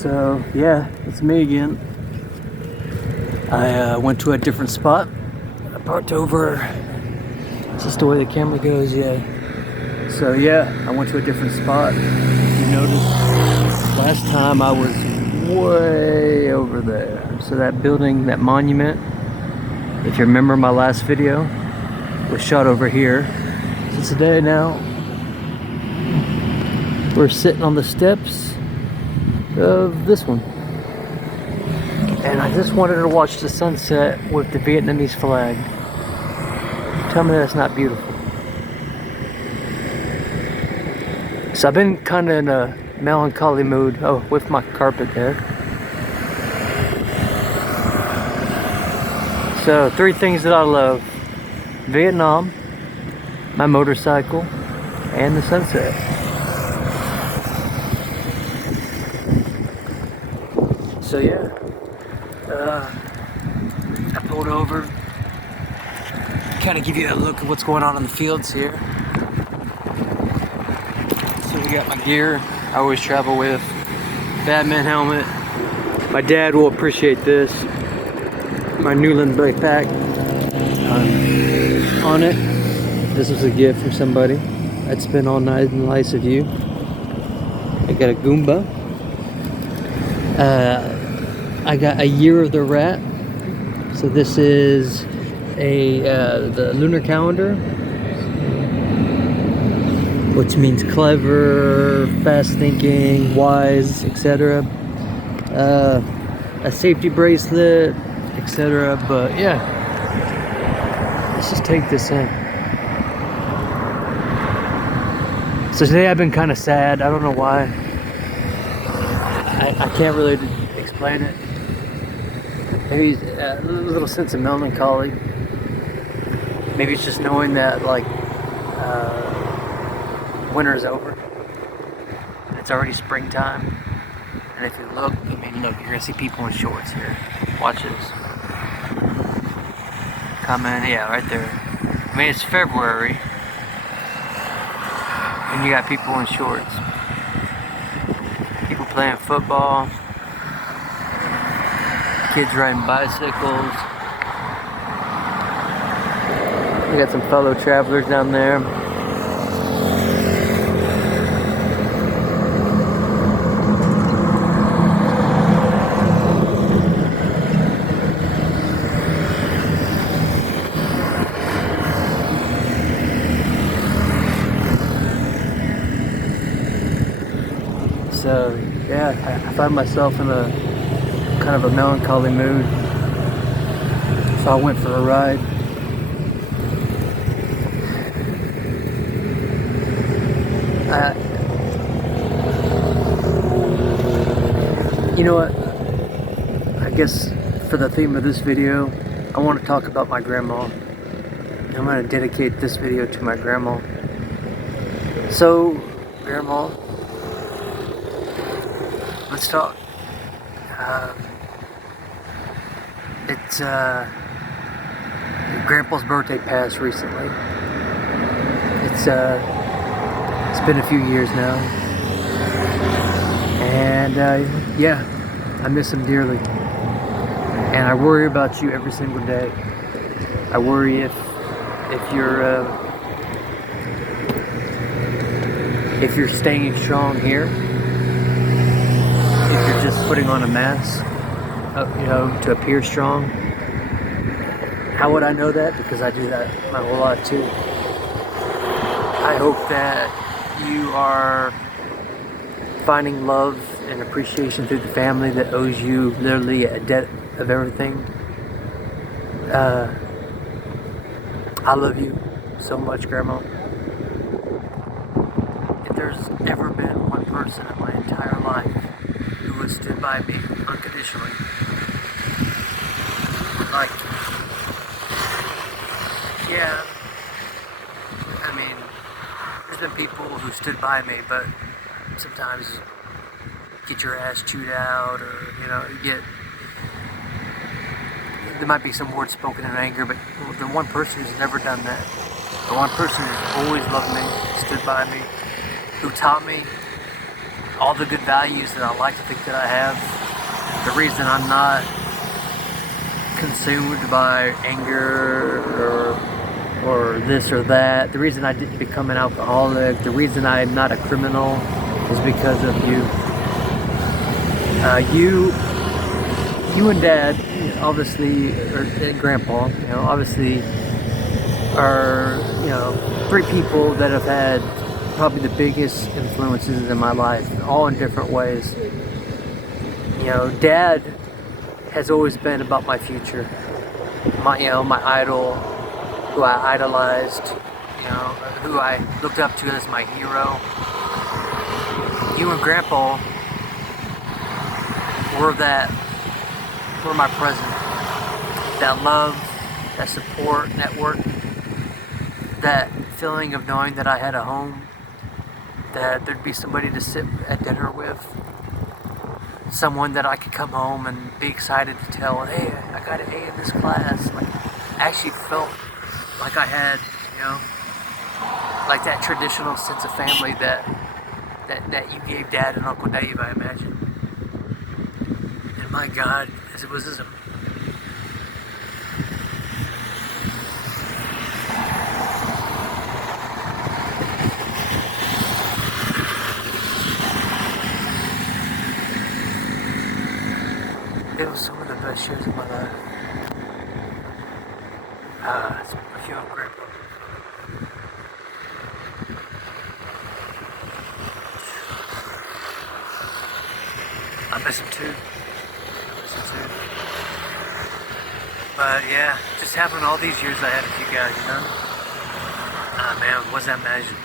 So yeah, it's me again. I went to a different spot. I parked over. Is this the way the camera goes? Yeah. So yeah, I went to a different spot. You noticed last time I was way over there. So that building, that monument, if you remember my last video, was shot over here. So today now, we're sitting on the steps of this one. And I just wanted to watch the sunset with the Vietnamese flag. Tell me that's not beautiful. So I've been kind of in a melancholy mood. Oh, with my carpet there. So 3 things that I love: Vietnam, my motorcycle, and the sunset. So yeah, I pulled over, kind of give you a look at what's going on in the fields here. So we got my gear I always travel with, Batman helmet. My dad will appreciate this. My Newland brake pack. On it, this was a gift from somebody. I'd spend all night in the lights of you. I got a Goomba. I got a Year of the Rat. So this is the lunar calendar, which means clever, fast thinking, wise, etc. A safety bracelet, etc. But yeah, let's just take this in. So today I've been kind of sad. I don't know why. I can't really explain it. Maybe a little sense of melancholy. Maybe it's just knowing that like winter is over. It's already springtime. And if you look, you're gonna see people in shorts here. Watch this. Comment, yeah, right there. I mean, it's February, and you got people in shorts. People playing football. Kids riding bicycles. We got some fellow travelers down there. So yeah, I find myself in a kind of a melancholy mood. So I went for a ride. You know what? I guess for the theme of this video, I want to talk about my grandma. I'm going to dedicate this video to my grandma. So, Grandma, let's talk. It's Grandpa's birthday passed recently. It's been a few years now, and yeah, I miss him dearly, and I worry about you every single day. I worry if you're staying strong here, if you're just putting on a mask, to appear strong. How would I know that? Because I do that my whole life too. I hope that you are finding love and appreciation through the family that owes you literally a debt of everything. I love you so much, Grandma. If there's ever been one person in my entire life who has stood by me unconditionally, like, yeah, I mean, there's been people who stood by me, but sometimes get your ass chewed out, or there might be some words spoken in anger, but the one person who's never done that, the one person who's always loved me, stood by me, who taught me all the good values that I like to think that I have. The reason I'm not consumed by anger or this or that. The reason I didn't become an alcoholic. The reason I'm not a criminal is because of you. You and Dad, obviously, and Grandpa, obviously are, three people that have had probably the biggest influences in my life, all in different ways. Dad has always been about my future. My idol, who I idolized, who I looked up to as my hero. You and Grandpa were my present. That love, that support network, that feeling of knowing that I had a home, that there'd be somebody to sit at dinner with, someone that I could come home and be excited to tell, hey, I got an A in this class. Like, I actually felt like I had, like that traditional sense of family that you gave Dad and Uncle Dave, I imagine. And my God, it was this. It was some of the best years of my life. It's with you and Grandpa. I miss him too. But yeah, just having all these years I had with you guys, Ah man, was that magic?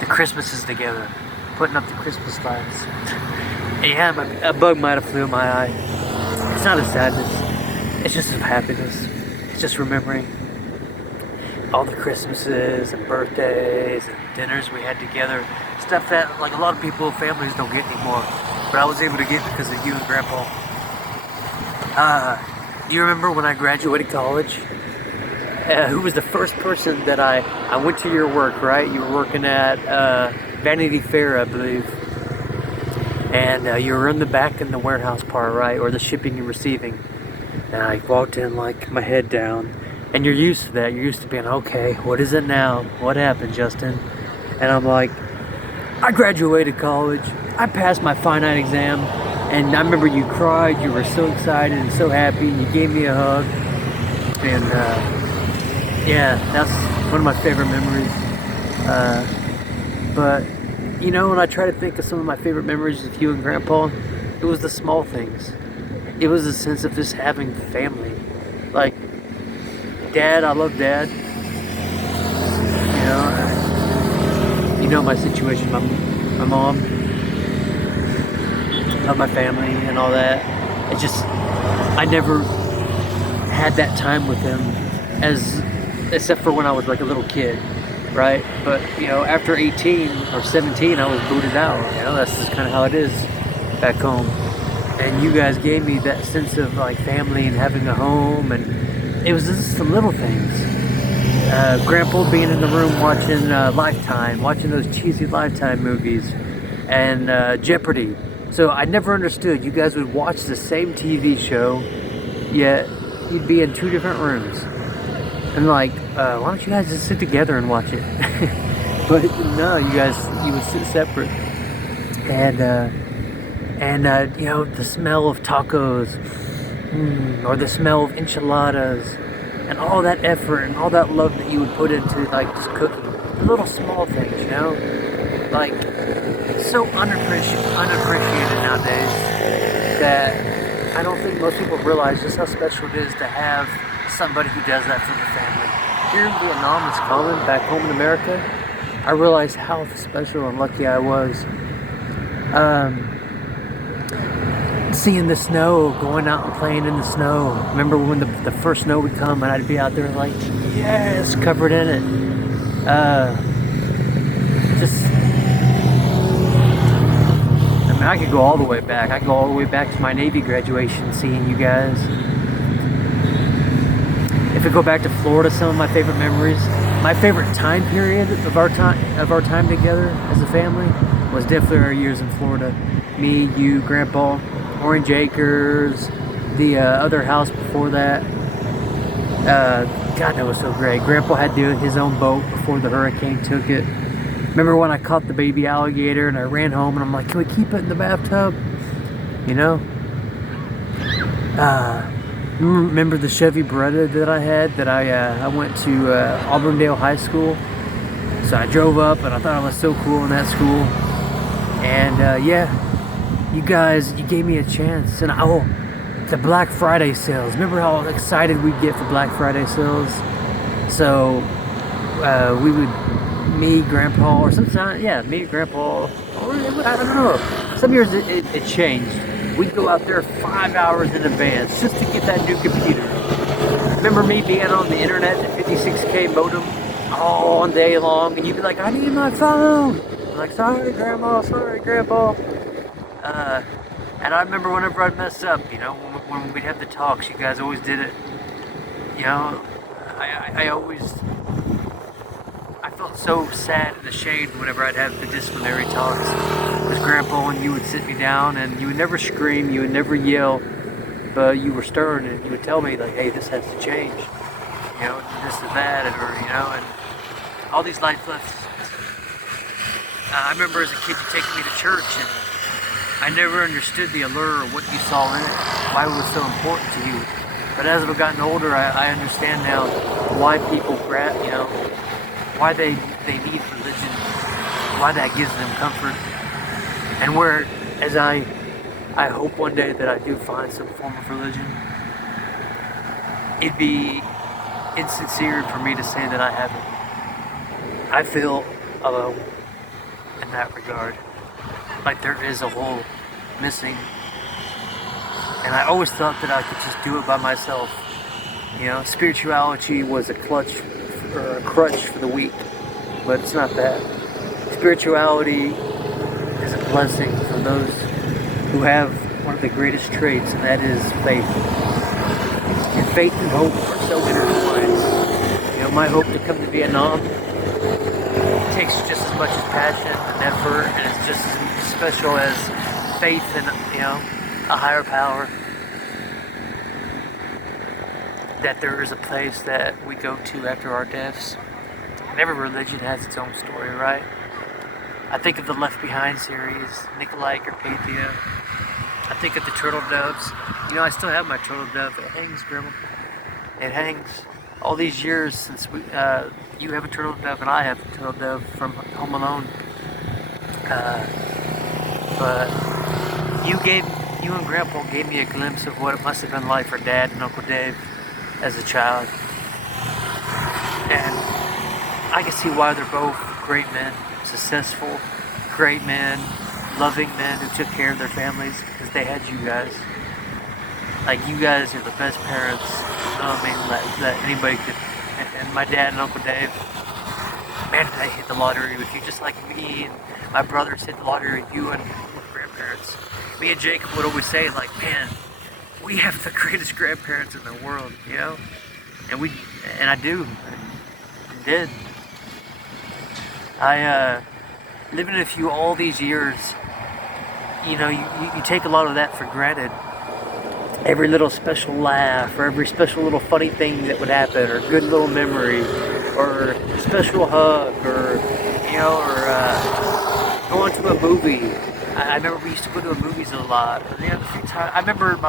The Christmases together, putting up the Christmas lights. Yeah, a bug might have flew in my eye. It's not a sadness, it's just a happiness. It's just remembering all the Christmases and birthdays and dinners we had together. Stuff that like a lot of people, families don't get anymore. But I was able to get because of you and Grandpa. Do you remember when I graduated college? Who was the first person that I went to your work, right? You were working at Vanity Fair, I believe. And you were in the back in the warehouse part, right? Or the shipping and receiving. And I walked in like my head down. And you're used to that. You're used to being, okay, what is it now? What happened, Justin? And I'm like, I graduated college. I passed my finite exam. And I remember you cried. You were so excited and so happy. And you gave me a hug. And yeah, that's one of my favorite memories. But when I try to think of some of my favorite memories with you and Grandpa, it was the small things. It was a sense of just having family. Like, Dad, I love Dad. My situation, my mom, love my family and all that. It's just, I never had that time with them except for when I was like a little kid. Right? But, after 18 or 17, I was booted out. That's just kind of how it is back home. And you guys gave me that sense of like family and having a home, and it was just the little things. Grandpa being in the room watching Lifetime, watching those cheesy Lifetime movies, and Jeopardy. So I never understood. You guys would watch the same TV show, yet you'd be in two different rooms. And like, why don't you guys just sit together and watch it? But no, you would sit separate. And the smell of tacos, or the smell of enchiladas, and all that effort and all that love that you would put into like just cooking. The little small things, like so unappreciated nowadays that I don't think most people realize just how special it is to have somebody who does that for the family. Here in Vietnam, it's common. Back home in America, I realized how special and lucky I was. Seeing the snow, going out and playing in the snow. Remember when the first snow would come and I'd be out there like, yes, covered in it. I could go all the way back. I could go all the way back to my Navy graduation, seeing you guys. If I go back to Florida, some of my favorite memories, my favorite time period of our time together as a family, was definitely our years in Florida. Me, you, Grandpa, Orange Acres, the other house before that. God, that was so great. Grandpa had his own boat before the hurricane took it. Remember when I caught the baby alligator and I ran home and I'm like, can we keep it in the bathtub? You know? Remember the Chevy Beretta that I had that I went to Auburndale High School. So I drove up and I thought I was so cool in that school. And yeah, you guys, you gave me a chance. And the Black Friday sales. Remember how excited we'd get for Black Friday sales? So we would, me, Grandpa, or sometimes, yeah, me, Grandpa, or I don't know. Some years it changed. We'd go out there 5 hours in advance just to get that new computer. Remember me being on the internet, the 56K modem, all day long, and you'd be like, I need my phone. I'm like, sorry, Grandma, sorry, Grandpa. And I remember whenever I'd mess up, you know, when we'd have the talks, you guys always did it. You know, I felt so sad and ashamed whenever I'd have the disciplinary talks with Grandpa, and you would sit me down and you would never scream, you would never yell, but you were stern and you would tell me like, hey, this has to change, you know, this and that, or, you know, and all these life lessons. I remember as a kid you taking me to church, and I never understood the allure of what you saw in it, why it was so important to you. But as I've gotten older, I understand now why people you know, why they need religion, why that gives them comfort, and where, as I hope one day that I do find some form of religion, it'd be insincere for me to say that I haven't. I feel alone in that regard, like there is a hole missing, and I always thought that I could just do it by myself. You know, spirituality was a crutch for the weak, but it's not that. Spirituality is a blessing for those who have one of the greatest traits, and that is faith. And faith and hope are so intertwined. You know, my hope to come to Vietnam takes just as much as passion and effort, and it's just as special as faith in, you know, a higher power. That there is a place that we go to after our deaths. And every religion has its own story, right? I think of the Left Behind series, Nikolai Carpathia. I think of the turtle doves. You know, I still have my turtle dove. It hangs, Grandma. It hangs. All these years since you have a turtle dove and I have a turtle dove from Home Alone. But you and Grandpa gave me a glimpse of what it must have been like for Dad and Uncle Dave as a child. And I can see why they're both great men, successful, great men, loving men who took care of their families, because they had you guys. Like, you guys are the best parents, you know what I mean, that anybody could. And my dad and Uncle Dave, man, did they hit the lottery with you, just like me and my brothers hit the lottery with you and grandparents. Me and Jacob would always say, like, man, we have the greatest grandparents in the world, you know? And I do. I did. Living with you all these years, you know, you take a lot of that for granted. Every little special laugh, or every special little funny thing that would happen, or good little memory, or special hug, or, you know, or going to a movie. I remember we used to go to the movies a lot. You know, a few times. I remember in the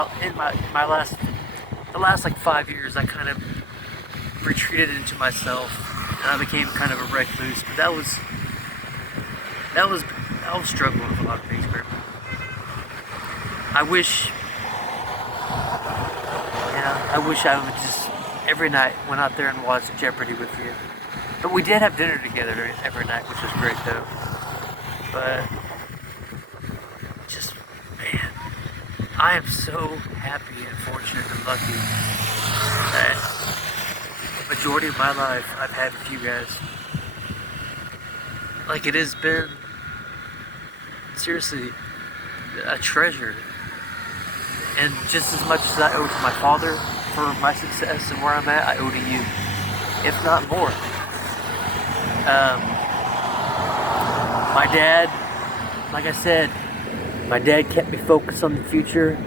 last like 5 years, I kind of retreated into myself, and I became kind of a recluse. But I was struggling with a lot of things, Grandma. I wish I would just every night went out there and watched Jeopardy with you. But we did have dinner together every night, which was great though. But just, man, I am so happy and fortunate and lucky that the majority of my life I've had with you guys. Like, it has been seriously a treasure. And just as much as I owe to my father for my success and where I'm at, I owe to you, if not more. My dad like I said, my dad kept me focused on the future.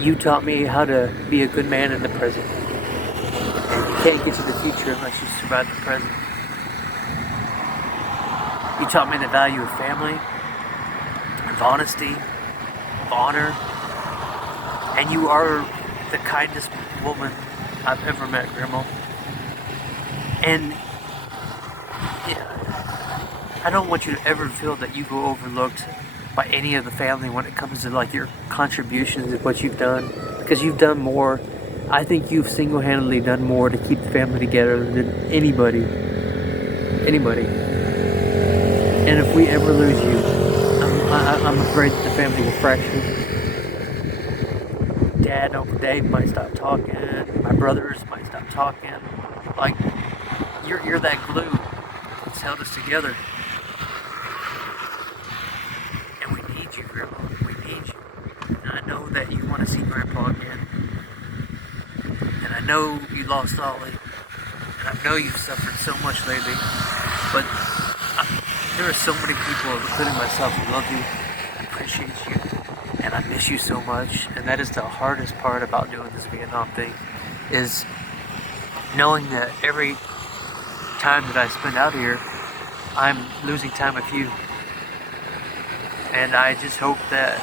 You taught me how to be a good man in the present. And you can't get to the future unless you survive the present. You taught me the value of family, of honesty, of honor. And you are the kindest woman I've ever met, Grandma. And yeah, I don't want you to ever feel that you go overlooked by any of the family when it comes to like your contributions and what you've done, because you've done more. I think you've single-handedly done more to keep the family together than anybody. And if we ever lose you, I'm afraid that the family will fracture. Dad and Uncle Dave might stop talking. My brothers might stop talking. Like, you're that glue that's held us together. And we need you, Grandma. We need you. And I know that you want to see Grandpa again. And I know you lost Ollie. And I know you've suffered so much lately. But there are so many people, including myself, who love you, appreciate you, and I miss you so much. And that is the hardest part about doing this Vietnam thing, is knowing that every time that I spend out here, I'm losing time with you. And I just hope that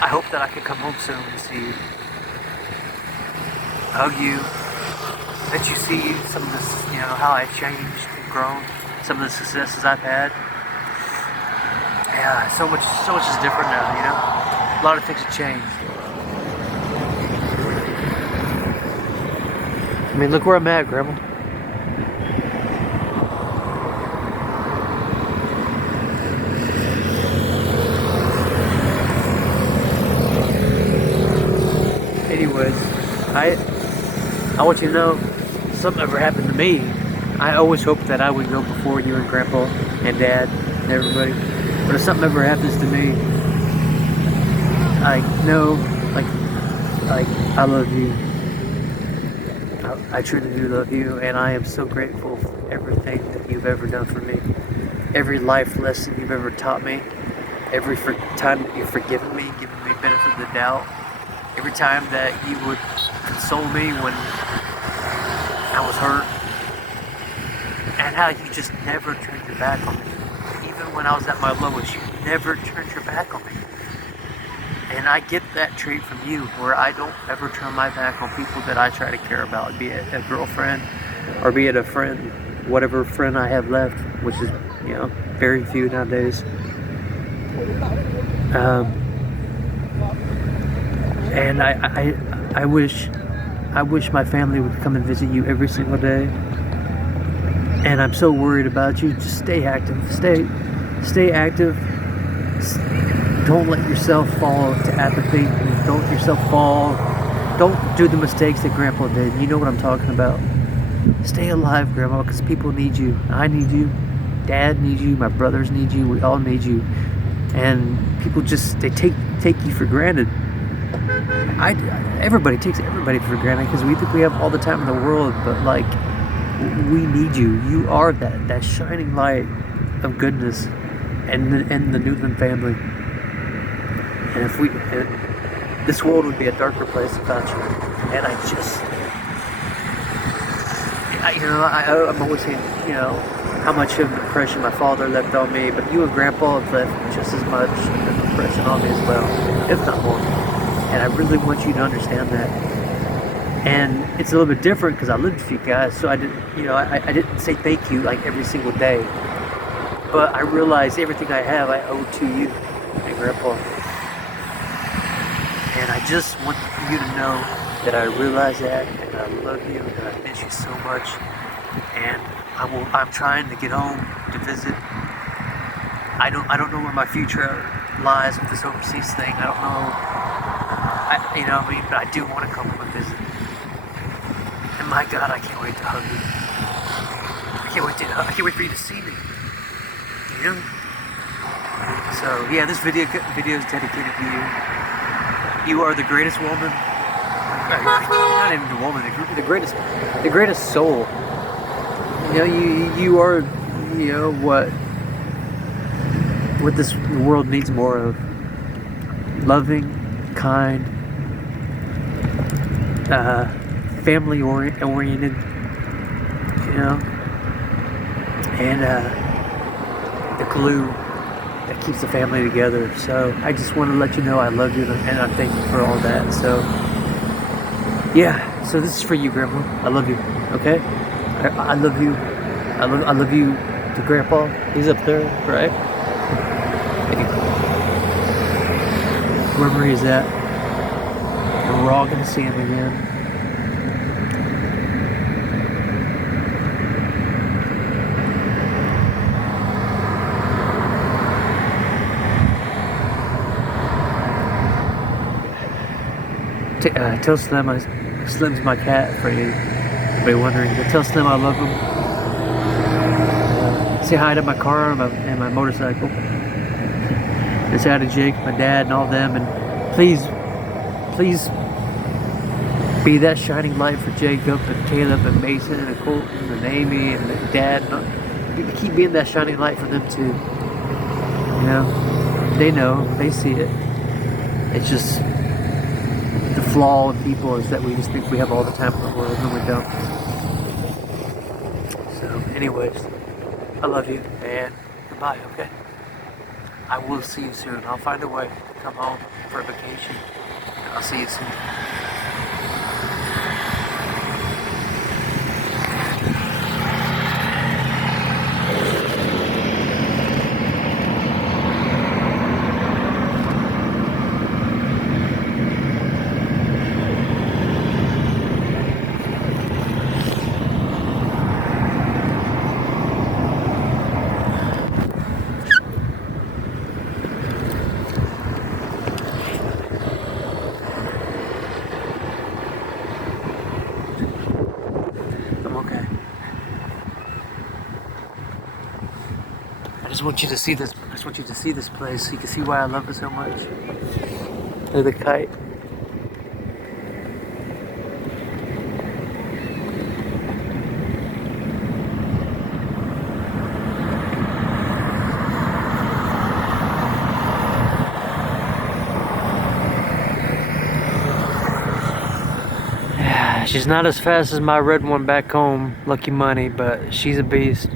I can come home soon and see you, hug you, let you see some of this, how I've changed and grown, some of the successes I've had. Yeah, so much is different now, A lot of things have changed. I mean, look where I'm at, Grandma. Anyways, I want you to know, if something ever happened to me, I always hoped that I would go before you and Grandpa and Dad and everybody. But if something ever happens to me, I know, I love you. I truly do love you, and I am so grateful for everything that you've ever done for me. Every life lesson you've ever taught me. Every time that you've forgiven me, given me benefit of the doubt. Every time that you would console me when I was hurt. And how you just never turned your back on me. Even when I was at my lowest, you never turned your back on me. And I get that trait from you, where I don't ever turn my back on people that I try to care about, be it a girlfriend or be it a friend, whatever friend I have left, which is, very few nowadays. And I wish my family would come and visit you every single day. And I'm so worried about you. Just stay active. Stay active. Don't let yourself fall to apathy. Don't let yourself fall. Don't do the mistakes that Grandpa did. You know what I'm talking about. Stay alive, Grandma, because people need you. I need you. Dad needs you. My brothers need you. We all need you. And people they take you for granted. Everybody takes everybody for granted because we think we have all the time in the world, but we need you. You are that shining light of goodness and the Newland family. And this world would be a darker place without you. And I'm always saying, how much of impression my father left on me, but you and Grandpa have left just as much of impression on me as well, if not more. And I really want you to understand that. And it's a little bit different because I lived with you guys, so I didn't, I didn't say thank you like every single day. But I realized everything I have, I owe to you and Grandpa. And I just want you to know that I realize that, and I love you, and I miss you so much. And I'm trying to get home to visit. I don't know where my future lies with this overseas thing. I don't know. But I do want to come home and visit. And my God, I can't wait to hug you. I can't wait for you to see me. So yeah, this video is dedicated to you. You are the greatest woman. Not even a woman. The greatest soul. You are. What what this world needs more of: loving, kind, family oriented, you know, and the glue that keeps the family together. So I just want to let you know I love you and I thank you for all that. So yeah, so this is for you, Grandma. I love you. Okay, I love you. I love you to Grandpa. He's up there, right? Wherever he's at, and we're all gonna see him again. Tell Slim's my cat for you. Anybody wondering? But tell Slim I love him. Say hi to my car and my motorcycle. And say hi to Jake, my dad, and all them. And please be that shining light for Jacob and Caleb and Mason and Colton and Amy and Dad. Keep being that shining light for them too. You know, they see it. It's just the flaw in people is that we just think we have all the time in the world and we don't. So, anyways, I love you and goodbye. Okay. I will see you soon. I'll find a way to come home for a vacation. I'll see you soon. I'm okay. I just want you to see this. I just want you to see this place so you can see why I love it so much. Look at the kite. She's not as fast as my red one back home, Lucky Money, but she's a beast.